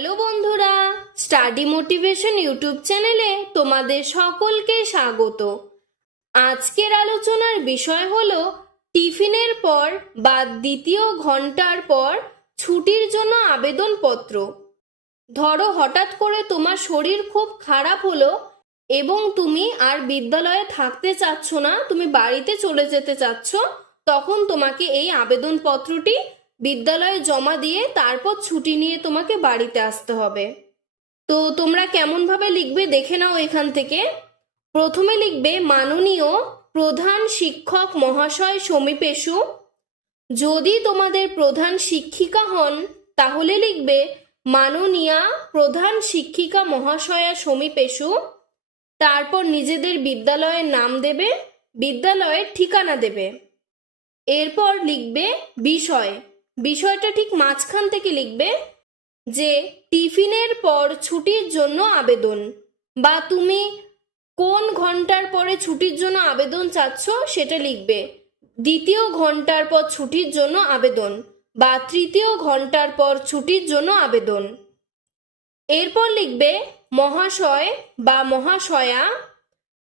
Hello বন্ধুরা, study motivation YouTube চ্যানেলে তোমাদের সকলকে স্বাগত। আজকের আলোচনার বিষয় হলো টিফিনের পর বা দ্বিতীয় ঘন্টার পর ছুটির জন্য আবেদনপত্র। ধরো হঠাৎ করে তোমার শরীর খুব খারাপ হলো এবং তুমি আর বিদ্যালয়ে থাকতে চাচ্ছ না, তুমি বাড়িতে চলে যেতে চাচ্ছ, তখন তোমাকে এই আবেদনপত্রটি বিদ্যালয়ে জমা দিয়ে তারপর ছুটি নিয়ে তোমাকে বাড়িতে আসতে হবে। তো তোমরা কেমন ভাবে লিখবে দেখে নাও। এখান থেকে প্রথমে লিখবে মাননীয় প্রধান শিক্ষক মহাশয় সমীপেষু। যদি তোমাদের প্রধান শিক্ষিকা হন তাহলে লিখবে মাননীয়া প্রধান শিক্ষিকা মহাশয়া সমীপেষু। তারপর নিজেদের বিদ্যালয়ের নাম দেবে, বিদ্যালয়ের ঠিকানা দেবে। এরপর লিখবে বিষয়, বিষয়টা ঠিক মাঝখান থেকে লিখবে যে টিফিনের পর ছুটির জন্য আবেদন, বা তুমি কোন ঘন্টার পরে ছুটির জন্য আবেদন চাচ্ছ সেটা লিখবে। দ্বিতীয় ঘন্টার পর ছুটির জন্য আবেদন বা তৃতীয় ঘন্টার পর ছুটির জন্য আবেদন। এরপর লিখবে মহাশয় বা মহাশয়া,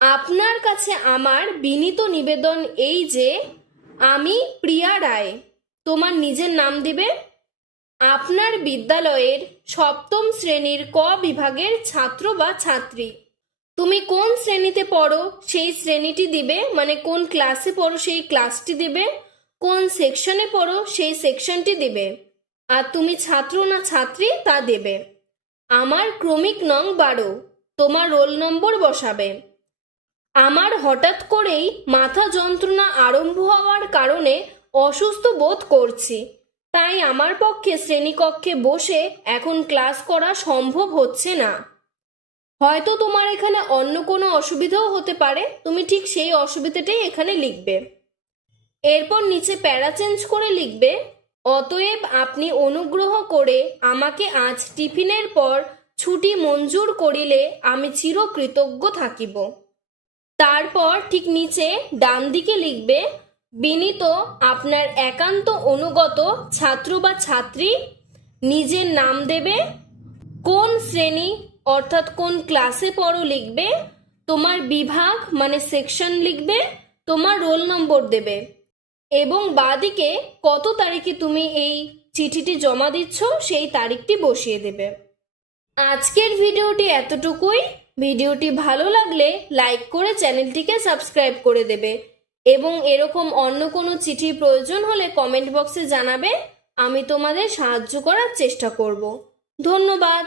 আপনার কাছে আমার বিনীত নিবেদন এই যে আমি প্রিয়া রায়, তোমার নিজের নাম দিবে, আপনার বিদ্যালয়ের সপ্তম শ্রেণীর ক বিভাগের ছাত্র বা ছাত্রী। তুমি কোন শ্রেণীতে পড়ো সেই শ্রেণীটি দিবে, মানে কোন ক্লাসে পড়ো সেই ক্লাসটি দিবে, কোন সেকশনে পড়ো সেই সেকশনটি দিবে, আর তুমি ছাত্র না ছাত্রী তা দেবে। আমার ক্রমিক নং 12, তোমার রোল নম্বর বসাবে। আমার হঠাৎ করেই মাথা যন্ত্রণা আরম্ভ হওয়ার কারণে অসুস্থ বোধ করছি, তাই আমার পক্ষে শ্রেণীকক্ষে বসে এখন ক্লাস করা সম্ভব হচ্ছে না। হয়তো তোমার এখানে অন্য কোনো অসুবিধাও হতে পারে, তুমি ঠিক সেই অসুবিধাটাই এখানে লিখবে। এরপর নিচে প্যারা চেঞ্জ করে লিখবে অতএব আপনি অনুগ্রহ করে আমাকে আজ টিফিনের পর ছুটি মঞ্জুর করিলে আমি চিরকৃতজ্ঞ থাকিব। তারপর ঠিক নিচে ডান দিকে লিখবে বিনীত আপনার একান্ত অনুগত ছাত্র বা ছাত্রী, নিজের নাম দেবে, কোন শ্রেণী অর্থাৎ কোন ক্লাসে পড়ো লিখবে, তোমার বিভাগ মানে সেকশন লিখবে, তোমার রোল নম্বর দেবে এবং বাঁদিকে কত তারিখে তুমি এই চিঠিটি জমা দিচ্ছ সেই তারিখটি বসিয়ে দেবে। আজকের ভিডিওটি এতটুকুই। ভিডিওটি ভালো লাগলে লাইক করে চ্যানেলটিকে সাবস্ক্রাইব করে দেবে এবং এরকম অন্য কোনো চিঠির প্রয়োজন হলে কমেন্ট বক্সে জানাবে, আমি তোমাদের সাহায্য করার চেষ্টা করব। ধন্যবাদ।